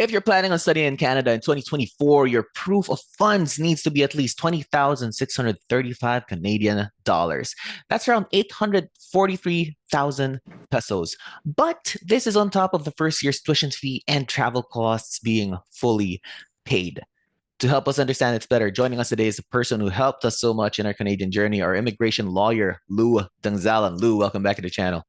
If you're planning on studying in Canada in 2024, your proof of funds needs to be at least 20,635 Canadian dollars. That's around 843,000 pesos. But this is on top of the first year's tuition fee and travel costs being fully paid. To help us understand it better, joining us today is a person who helped us so much in our Canadian journey, our immigration lawyer, Lou Dangzalan. Lou, welcome back to the channel.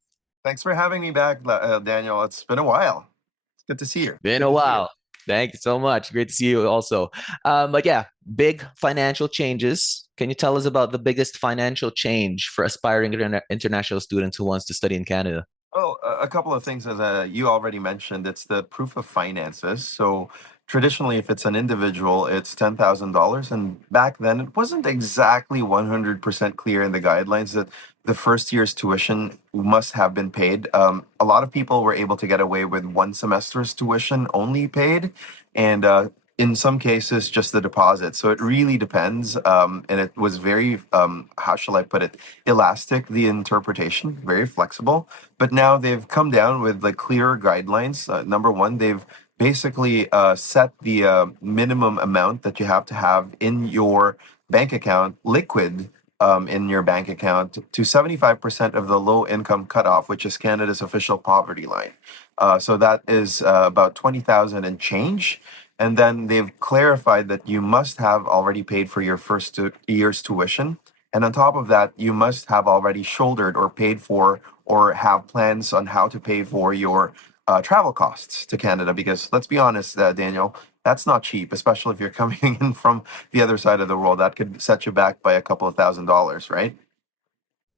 Thanks for having me back, Daniel. It's been a while. It's good to see you. Been Good a to see you. while. Thank you so much. Great to see you also. But yeah, big financial changes. Can you tell us about the biggest financial change for aspiring international students who wants to study in Canada? Well, a couple of things as you already mentioned. It's the proof of finances. So traditionally, if it's an individual, it's $10,000. And back then, it wasn't exactly 100% clear in the guidelines that the first year's tuition must have been paid. A lot of people were able to get away with one semester's tuition only paid, and in some cases, just the deposit. So it really depends. And it was very, how shall I put it, elastic, the interpretation, very flexible. But now they've come down with like clearer guidelines. Number one, they've basically set the minimum amount that you have to have in your bank account liquid, in your bank account to 75% of the low income cutoff, which is Canada's official poverty line. So that is about 20,000 and change. And then they've clarified that you must have already paid for your first year's tuition. And on top of that, you must have already shouldered or paid for or have plans on how to pay for your travel costs to Canada. Because let's be honest, Daniel, that's not cheap, especially if you're coming in from the other side of the world. That could set you back by a couple of $1,000s, right?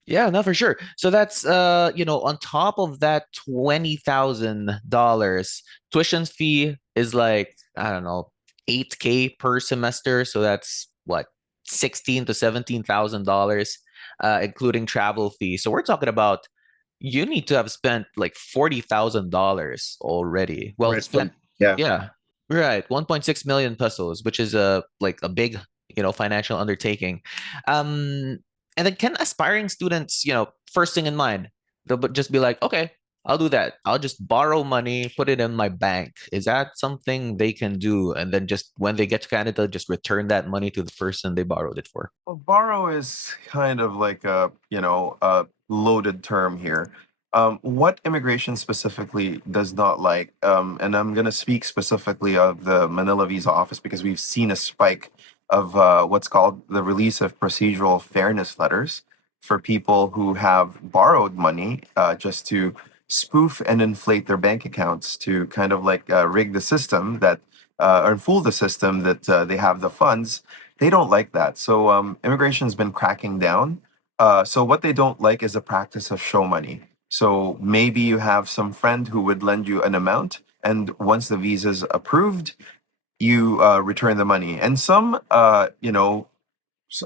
Yeah, no, for sure. So that's on top of that $20,000, tuition fee is like, I don't know, 8K per semester. So that's what, 16 to $17,000, including travel fee. So we're talking about you need to have spent like $40,000 already. Well, Right. spent, Yeah. yeah, right, 1.6 million pesos, which is like a big, financial undertaking. Um, and then can aspiring students, first thing in mind, just be like, okay, I'll do that. I'll just borrow money, put it in my bank. Is that something they can do? And then just when they get to Canada, just return that money to the person they borrowed it for. Well, borrow is kind of like a loaded term here. What immigration specifically does not like, and I'm going to speak specifically of the Manila Visa Office because we've seen a spike of what's called the release of procedural fairness letters for people who have borrowed money just to spoof and inflate their bank accounts to kind of like rig the system that or fool the system that they have the funds. They don't like that. So immigration's been cracking down. So what they don't like is the practice of show money. So maybe you have some friend who would lend you an amount, and once the visa's approved, you return the money. And some,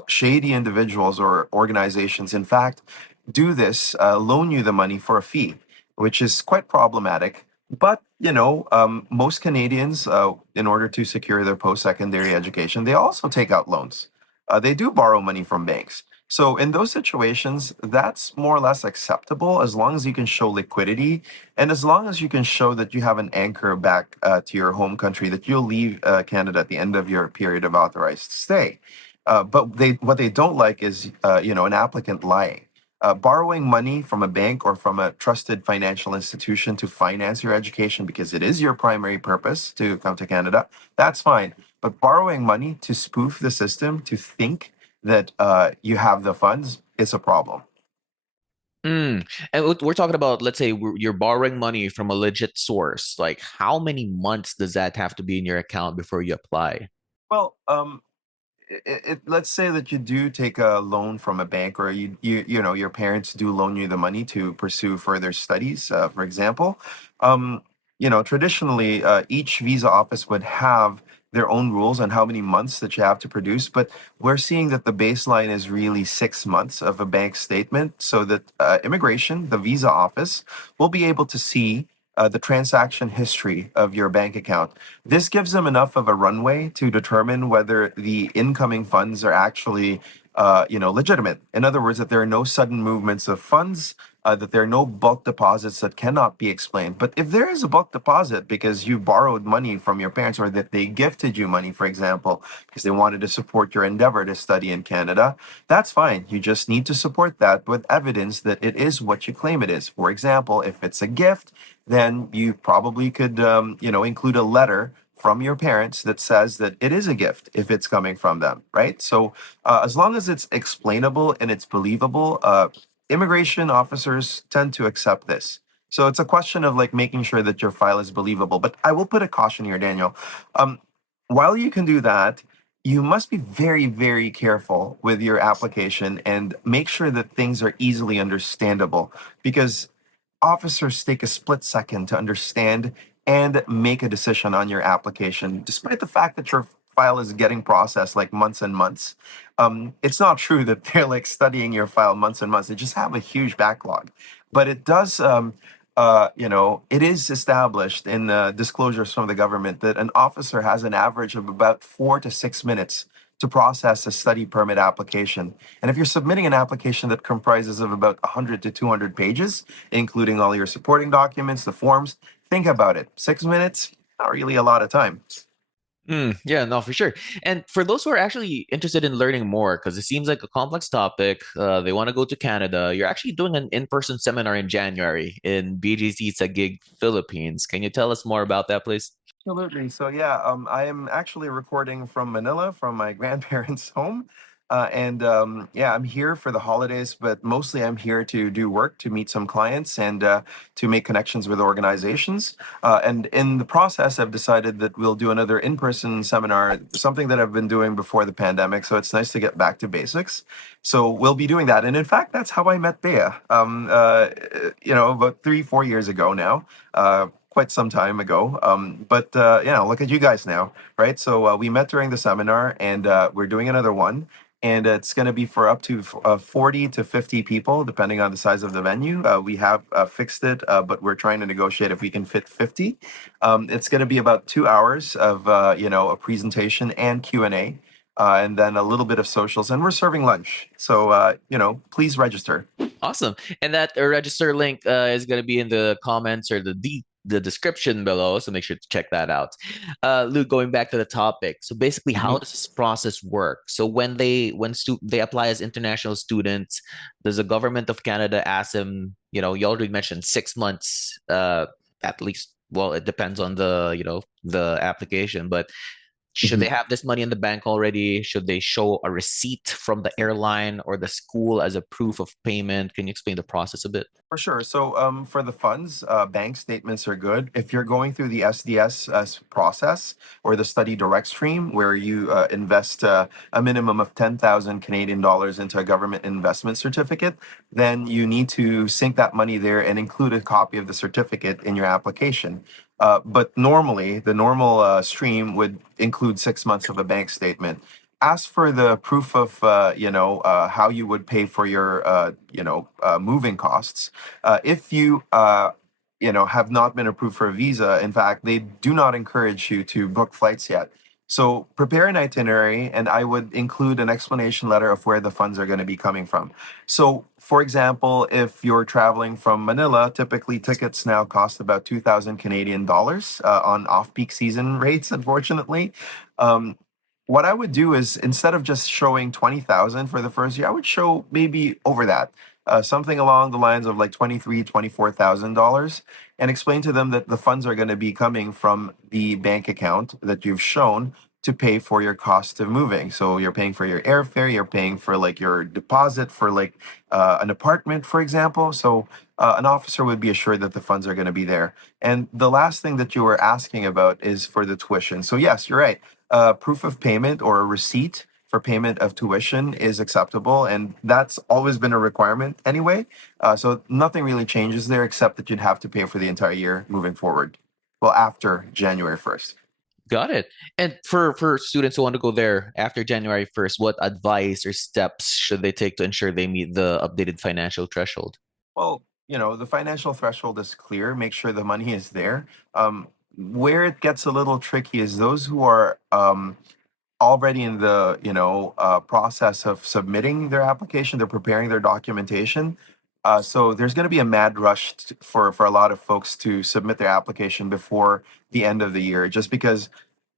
shady individuals or organizations, in fact, do this, loan you the money for a fee, which is quite problematic. But, most Canadians, in order to secure their post secondary education, they also take out loans. They do borrow money from banks. So, in those situations, that's more or less acceptable as long as you can show liquidity and as long as you can show that you have an anchor back to your home country, that you'll leave Canada at the end of your period of authorized stay. But what they don't like is an applicant lying. Borrowing money from a bank or from a trusted financial institution to finance your education because it is your primary purpose to come to Canada, that's fine. But borrowing money to spoof the system, to think that you have the funds, is a problem. Mm. And we're talking about, let's say you're borrowing money from a legit source. Like, how many months does that have to be in your account before you apply? Well, let's say that you do take a loan from a bank, or your parents do loan you the money to pursue further studies, for example. Traditionally, each visa office would have their own rules on how many months that you have to produce, but we're seeing that the baseline is really 6 months of a bank statement, so that immigration, the visa office, will be able to see the transaction history of your bank account. This gives them enough of a runway to determine whether the incoming funds are actually legitimate. In other words, that there are no sudden movements of funds, that there are no bulk deposits that cannot be explained. But if there is a bulk deposit because you borrowed money from your parents, or that they gifted you money, for example, because they wanted to support your endeavor to study in Canada, that's fine. You just need to support that with evidence that it is what you claim it is. For example, if it's a gift, then you probably could, include a letter from your parents that says that it is a gift if it's coming from them, right? So as long as it's explainable and it's believable, immigration officers tend to accept this. So it's a question of like making sure that your file is believable. But I will put a caution here, Daniel. Um, while you can do that, you must be very, very careful with your application and make sure that things are easily understandable, because officers take a split second to understand and make a decision on your application, despite the fact that your file is getting processed like months and months. It's not true that they're like studying your file months and months. They just have a huge backlog. But it does, it is established in disclosures from the government that an officer has an average of about 4 to 6 minutes to process a study permit application. And if you're submitting an application that comprises of about 100 to 200 pages, including all your supporting documents, the forms, think about it. 6 minutes, not really a lot of time. Yeah, no, for sure. And for those who are actually interested in learning more, because it seems like a complex topic, they want to go to Canada. You're actually doing an in-person seminar in January in BGC Taguig, Philippines. Can you tell us more about that, please? Absolutely. So yeah, I am actually recording from Manila, from my grandparents' home, and yeah, I'm here for the holidays, but mostly I'm here to do work, to meet some clients, and to make connections with organizations. And in the process, I've decided that we'll do another in-person seminar, something that I've been doing before the pandemic. So it's nice to get back to basics. So we'll be doing that, and in fact, that's how I met Bea. About 3, 4 years ago now. Quite some time ago. But look at you guys now, right? So we met during the seminar, and we're doing another one. And it's going to be for up to 40 to 50 people, depending on the size of the venue. We have fixed it, but we're trying to negotiate if we can fit 50. It's going to be about 2 hours of, a presentation and Q&A, and then a little bit of socials. And we're serving lunch. So, please register. Awesome. And that register link is going to be in the comments or the description below, so make sure to check that out. Luke, going back to the topic. So basically, how does this process work? So they apply as international students, does the government of Canada ask them, you already mentioned 6 months, at least, well, it depends on the application, but should they have this money in the bank already? Should they show a receipt from the airline or the school as a proof of payment? Can you explain the process a bit? For sure. So, for the funds, bank statements are good. If you're going through the SDS process, or the study direct stream, where you invest a minimum of 10,000 Canadian dollars into a government investment certificate, then you need to sink that money there and include a copy of the certificate in your application. But normally, the normal stream would include 6 months of a bank statement. As for the proof of, how you would pay for your, moving costs, if you, have not been approved for a visa, in fact, they do not encourage you to book flights yet. So prepare an itinerary, and I would include an explanation letter of where the funds are going to be coming from. So, for example, if you're traveling from Manila, typically tickets now cost about 2,000 Canadian dollars on off-peak season rates, unfortunately. Um, what I would do is, instead of just showing 20,000 for the first year, I would show maybe over that, something along the lines of like 23, $24,000, and explain to them that the funds are going to be coming from the bank account that you've shown to pay for your cost of moving. So you're paying for your airfare, you're paying for like your deposit for like an apartment, for example. So an officer would be assured that the funds are going to be there. And the last thing that you were asking about is for the tuition. So yes, you're right. Proof of payment or a receipt for payment of tuition is acceptable, and that's always been a requirement anyway. So nothing really changes there, except that you'd have to pay for the entire year moving forward. Well, after January 1st. Got it. And for students who want to go there after January 1st, what advice or steps should they take to ensure they meet the updated financial threshold? Well, the financial threshold is clear. Make sure the money is there. Where it gets a little tricky is those who are already in the process of submitting their application. They're preparing their documentation. So there's going to be a mad rush for a lot of folks to submit their application before the end of the year, just because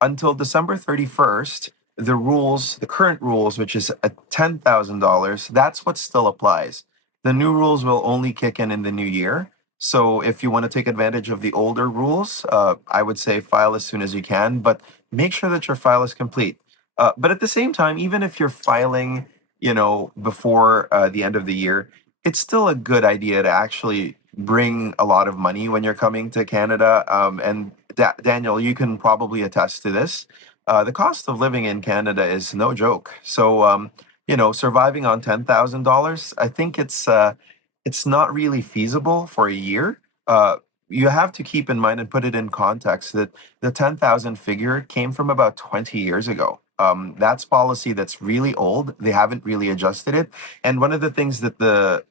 until December 31st, the current rules, which is at $10,000, that's what still applies. The new rules will only kick in the new year. So if you want to take advantage of the older rules, I would say file as soon as you can, but make sure that your file is complete. But at the same time, even if you're filing, before the end of the year, it's still a good idea to actually bring a lot of money when you're coming to Canada. And Daniel, you can probably attest to this. The cost of living in Canada is no joke. So, surviving on $10,000, I think it's not really feasible for a year. You have to keep in mind and put it in context that the 10,000 figure came from about 20 years ago. That's policy that's really old. They haven't really adjusted it. And one of the things that the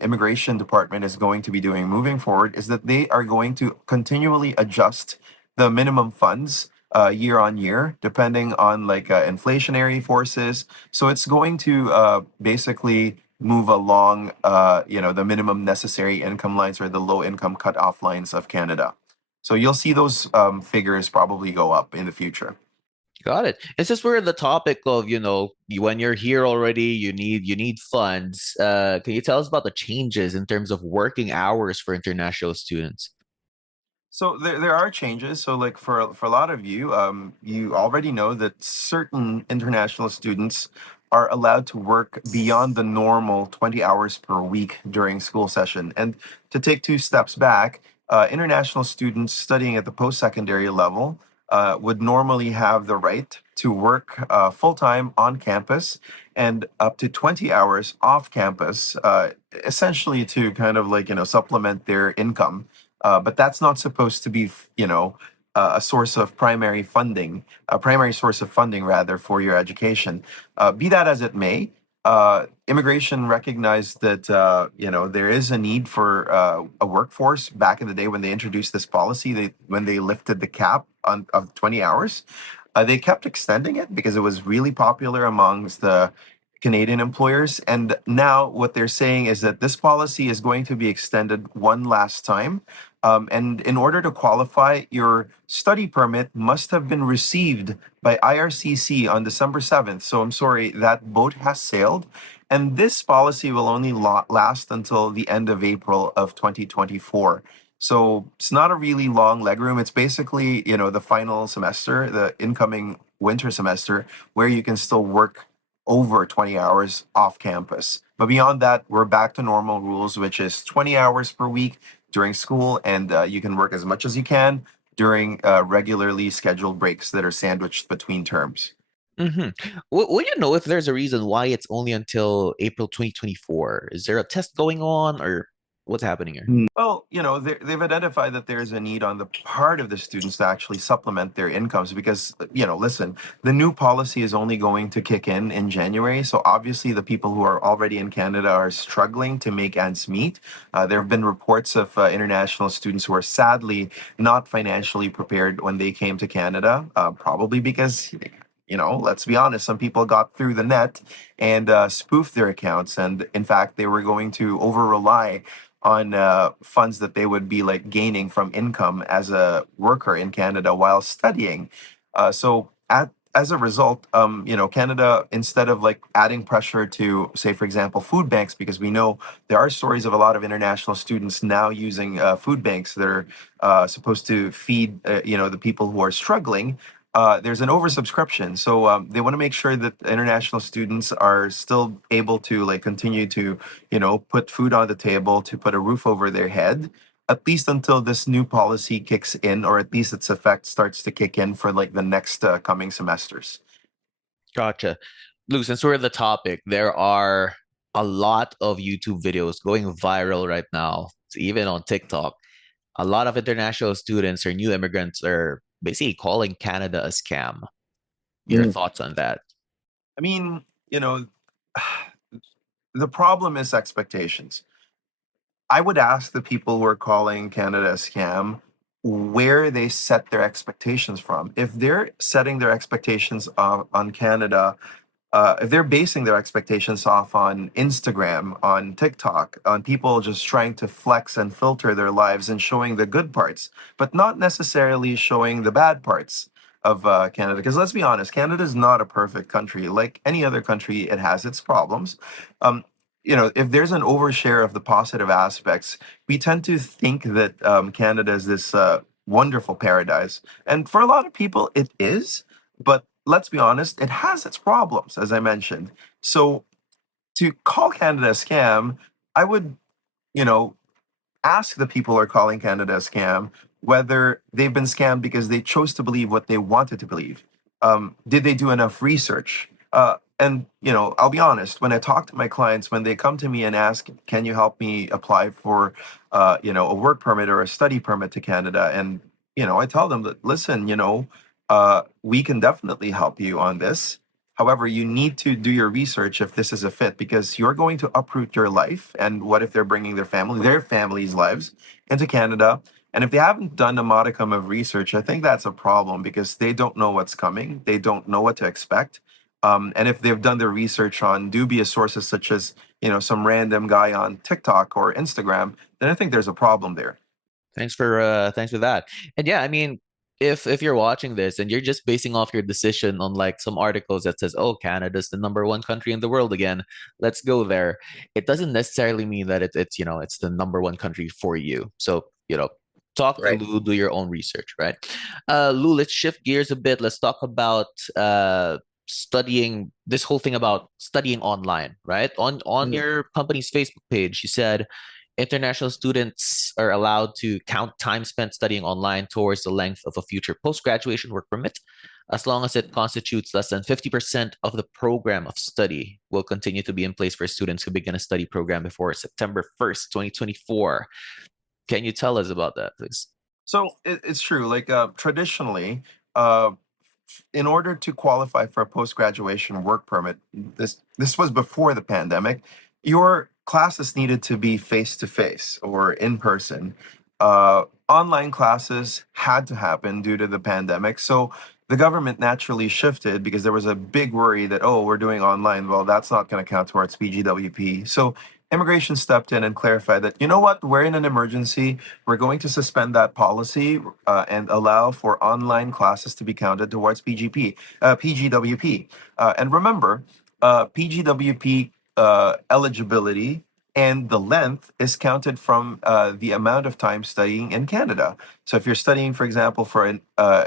immigration department is going to be doing moving forward is that they are going to continually adjust the minimum funds year on year, depending on like inflationary forces. So it's going to basically move along, the minimum necessary income lines or the low income cutoff lines of Canada. So you'll see those figures probably go up in the future. Got it. It's just we're the topic of, when you're here already, you need funds. Can you tell us about the changes in terms of working hours for international students? So there are changes. So like for a lot of you, you already know that certain international students are allowed to work beyond the normal 20 hours per week during school session. And to take two steps back, international students studying at the post-secondary level would normally have the right to work full-time on campus and up to 20 hours off campus, essentially to kind of like, supplement their income, but that's not supposed to be, a source of primary funding, a primary source of funding rather for your education. Be that as it may, immigration recognized that there is a need for a workforce. Back in the day when they introduced this policy, when they lifted the cap of 20 hours, they kept extending it because it was really popular amongst the Canadian employers. And now what they're saying is that this policy is going to be extended one last time. And in order to qualify, your study permit must have been received by IRCC on December 7th. So I'm sorry, that boat has sailed. And this policy will only last until the end of April of 2024. So it's not a really long legroom. It's basically, the final semester, the incoming winter semester, where you can still work over 20 hours off campus. But beyond that, we're back to normal rules, which is 20 hours per week during school, and you can work as much as you can during regularly scheduled breaks that are sandwiched between terms. Mm-hmm. Would you know if there's a reason why it's only until April 2024? Is there a test going on or what's happening here? Well, they've identified that there's a need on the part of the students to actually supplement their incomes because, listen, the new policy is only going to kick in January. So obviously, the people who are already in Canada are struggling to make ends meet. There have been reports of international students who are sadly not financially prepared when they came to Canada, probably because, let's be honest, some people got through the net and spoofed their accounts. And in fact, they were going to over rely on funds that they would be like gaining from income as a worker in Canada while studying. As a result, Canada, instead of like adding pressure to, say, for example, food banks, because we know there are stories of a lot of international students now using food banks that are supposed to feed, the people who are struggling. There's an oversubscription, so they want to make sure that international students are still able to like continue to put food on the table, to put a roof over their head, at least until this new policy kicks in, or at least its effect starts to kick in for like the next coming semesters. Gotcha. Luke, since we're at the topic, there are a lot of YouTube videos going viral right now, even on TikTok. A lot of international students or new immigrants are basically calling Canada a scam. Your Mm. thoughts on that? I mean, the problem is expectations. I would ask the people who are calling Canada a scam, where they set their expectations from. If they're setting their expectations on Canada, if they're basing their expectations off on Instagram, on TikTok, on people just trying to flex and filter their lives and showing the good parts, but not necessarily showing the bad parts of Canada. Because let's be honest, Canada is not a perfect country. Like any other country, it has its problems. Um, if there's an overshare of the positive aspects, we tend to think that Canada is this wonderful paradise. And for a lot of people, it is. But let's be honest, it has its problems, as I mentioned. So to call Canada a scam, I would, you know, ask the people who are calling Canada a scam whether they've been scammed because they chose to believe what they wanted to believe. Did they do enough research? And I'll be honest. When I talk to my clients, when they come to me and ask, "Can you help me apply for, a work permit or a study permit to Canada?" and I tell them that, listen, we can definitely help you on this. However, you need to do your research if this is a fit because you're going to uproot your life. And what if they're bringing their family's lives into Canada? And if they haven't done a modicum of research, I think that's a problem because they don't know what's coming. They don't know what to expect. And if they've done their research on dubious sources such as, some random guy on TikTok or Instagram, then I think there's a problem there. Thanks for that. And yeah, I mean, if you're watching this and you're just basing off your decision on like some articles that says, "Oh, Canada's the number one country in the world again, let's go there," it doesn't necessarily mean that it's the number one country for you. So, talk to Right. Lou, do your own research, right? Lou, let's shift gears a bit. Let's talk about studying this whole thing about studying online, right? On Mm. your company's Facebook page, you said international students are allowed to count time spent studying online towards the length of a future post-graduation work permit, as long as it constitutes less than 50% of the program of study will continue to be in place for students who begin a study program before September 1st, 2024. Can you tell us about that, please? So it's true. Like traditionally, uh, in order to qualify for a post-graduation work permit, this was before the pandemic, your classes needed to be face to face or in person. Online classes had to happen due to the pandemic. So the government naturally shifted because there was a big worry that, oh, we're doing online. Well, that's not going to count towards PGWP. So immigration stepped in and clarified that, you know what, we're in an emergency. We're going to suspend that policy and allow for online classes to be counted towards PGWP. And remember, PGWP eligibility and the length is counted from the amount of time studying in Canada. So if you're studying, for example, for an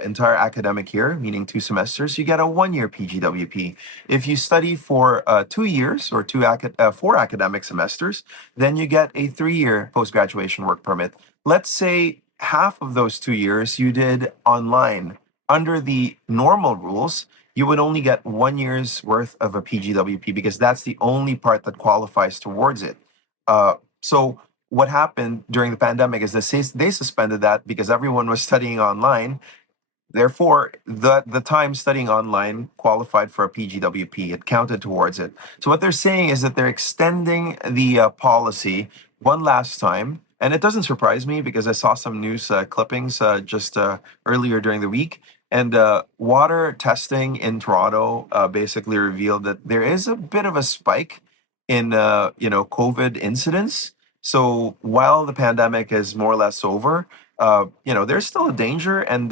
entire academic year, meaning 2 semesters, you get a 1 year PGWP. If you study for 2 years or 4 academic semesters, then you get a 3 year post graduation work permit. Let's say half of those 2 years you did online. Under the normal rules, you would only get 1 year's worth of a PGWP because that's the only part that qualifies towards it. So what happened during the pandemic is they suspended that because everyone was studying online. Therefore, the time studying online qualified for a PGWP. It counted towards it. So what they're saying is that they're extending the policy one last time, and it doesn't surprise me because I saw some news clippings just earlier during the week, and water testing in Toronto basically revealed that there is a bit of a spike in COVID incidents. So while the pandemic is more or less over, there's still a danger, and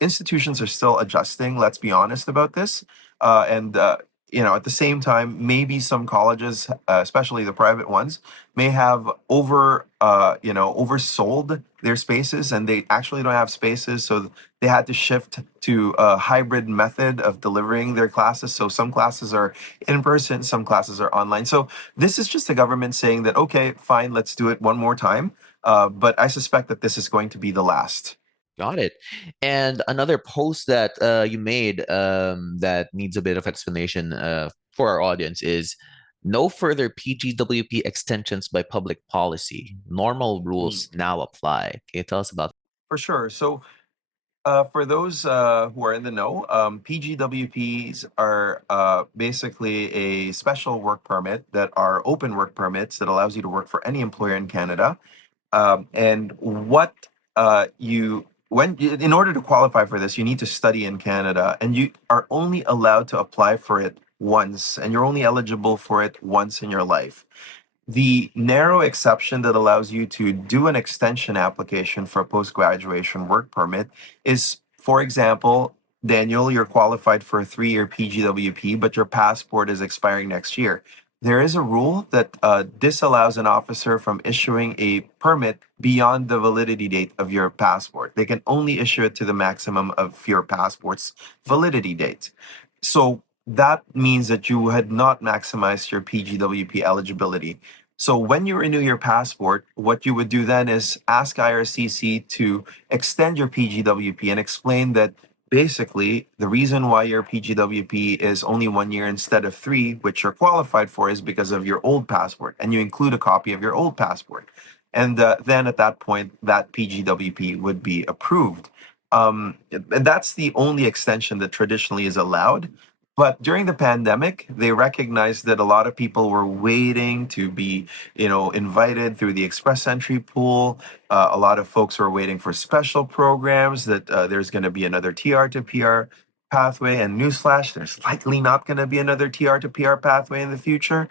institutions are still adjusting. Let's be honest about this. And at the same time, maybe some colleges, especially the private ones, may have oversold their spaces, and they actually don't have spaces, so they had to shift to a hybrid method of delivering their classes. So some classes are in person, some classes are online. So this is just the government saying that, okay, fine, let's do it one more time. But I suspect that this is going to be the last. Got it. And another post that you made that needs a bit of explanation for our audience is no further PGWP extensions by public policy. Normal rules now apply. Can you tell us about For sure. So, for those who are in the know, PGWPs are basically a special work permit that are open work permits that allows you to work for any employer in Canada. And what you when in order to qualify for this, you need to study in Canada, and you are only allowed to apply for it once, and you're only eligible for it once in your life. The narrow exception that allows you to do an extension application for a post graduation work permit is, for example, Daniel, you're qualified for a 3-year PGWP, but your passport is expiring next year. There is a rule that disallows an officer from issuing a permit beyond the validity date of your passport. They can only issue it to the maximum of your passport's validity date. So that means that you had not maximized your PGWP eligibility. So when you renew your passport, what you would do then is ask IRCC to extend your PGWP and explain that basically the reason why your PGWP is only 1 year instead of 3, which you're qualified for, is because of your old passport, and you include a copy of your old passport. And then at that point, that PGWP would be approved. And that's the only extension that traditionally is allowed. But during the pandemic, they recognized that a lot of people were waiting to be, invited through the express entry pool. A lot of folks were waiting for special programs that there's going to be another TR to PR pathway. And newsflash, there's likely not going to be another TR to PR pathway in the future.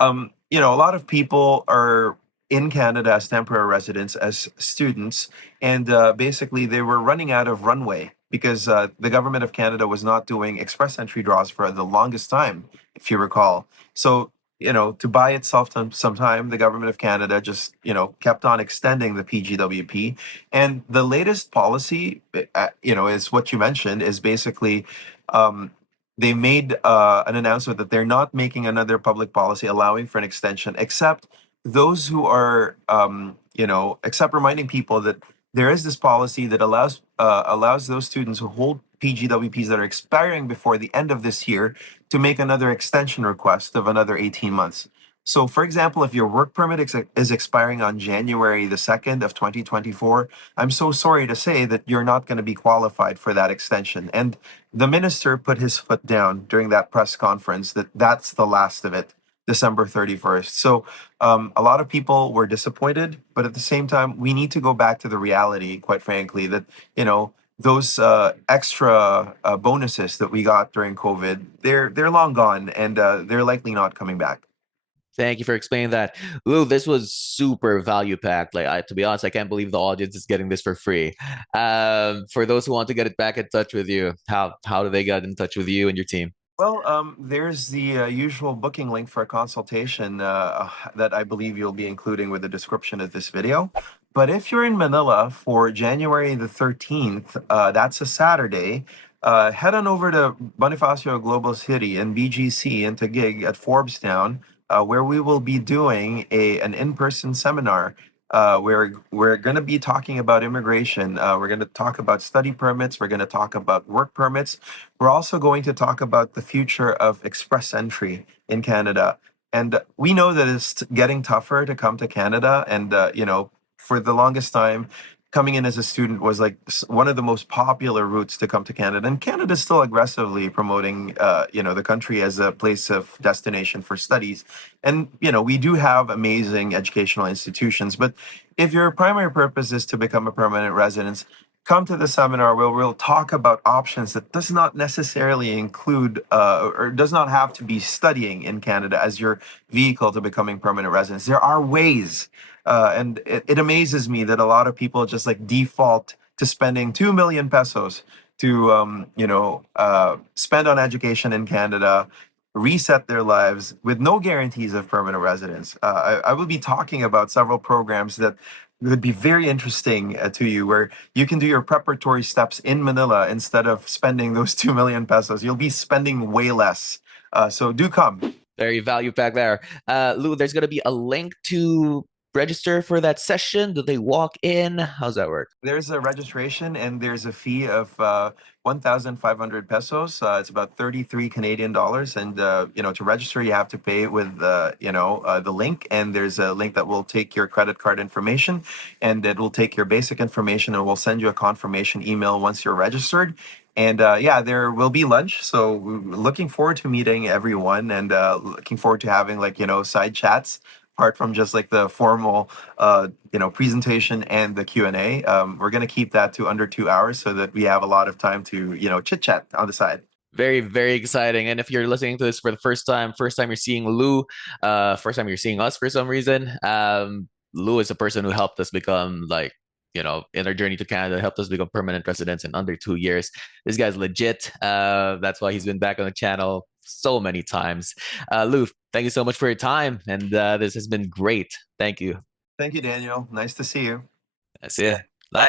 A lot of people are in Canada as temporary residents, as students, and basically they were running out of runway because the government of Canada was not doing express entry draws for the longest time, if you recall. So, to buy itself some time, the government of Canada just, kept on extending the PGWP. And the latest policy, is what you mentioned, is basically um, they made an announcement that they're not making another public policy allowing for an extension, except those who are, except reminding people that there is this policy that allows those students who hold PGWPs that are expiring before the end of this year to make another extension request of another 18 months. So, for example, if your work permit is expiring on January the 2nd of 2024, I'm so sorry to say that you're not going to be qualified for that extension. And the minister put his foot down during that press conference that that's the last of it, December 31st. So a lot of people were disappointed, but at the same time, we need to go back to the reality, quite frankly, that, those extra bonuses that we got during COVID, they're long gone, and they're likely not coming back. Thank you for explaining that. Lou, this was super value packed. To be honest, I can't believe the audience is getting this for free. For those who want to get it back in touch with you, how do they get in touch with you and your team? Well, there's the usual booking link for a consultation that I believe you'll be including with the description of this video. But if you're in Manila for January the 13th, that's a Saturday, head on over to Bonifacio Global City and BGC into gig at Forbestown, where we will be doing an in-person seminar. Where we're going to be talking about immigration. We're going to talk about study permits. We're going to talk about work permits. We're also going to talk about the future of express entry in Canada. And we know that it's getting tougher to come to Canada. And, for the longest time, coming in as a student was like one of the most popular routes to come to Canada. And Canada's still aggressively promoting, the country as a place of destination for studies. And, we do have amazing educational institutions. But if your primary purpose is to become a permanent resident, come to the seminar where we'll talk about options that does not necessarily include or does not have to be studying in Canada as your vehicle to becoming permanent residents. There are ways, and it amazes me that a lot of people just like default to spending 2 million pesos to spend on education in Canada, reset their lives with no guarantees of permanent residence. I will be talking about several programs that would be very interesting to you, where you can do your preparatory steps in Manila instead of spending those 2 million pesos. You'll be spending way less. So do come. Very value packed there. Lou, there's gonna be a link to register for that session. Do they walk in? How's that work? There's a registration and there's a fee of 1,500 pesos. It's about 33 Canadian dollars. And, to register, you have to pay with, the link. And there's a link that will take your credit card information, and it will take your basic information, and we'll send you a confirmation email once you're registered. And yeah, there will be lunch. So we're looking forward to meeting everyone, and looking forward to having side chats apart from just like the formal, presentation and the Q&A. We're going to keep that to under 2 hours so that we have a lot of time to, chit chat on the side. Very, very exciting. And if you're listening to this for the first time you're seeing Lou, first time you're seeing us for some reason, Lou is the person who helped us become like, in our journey to Canada, helped us become permanent residents in under 2 years. This guy's legit. That's why he's been back on the channel so many times. Lou, thank you so much for your time. And this has been great. Thank you. Thank you, Daniel. Nice to see you. That's it. Bye.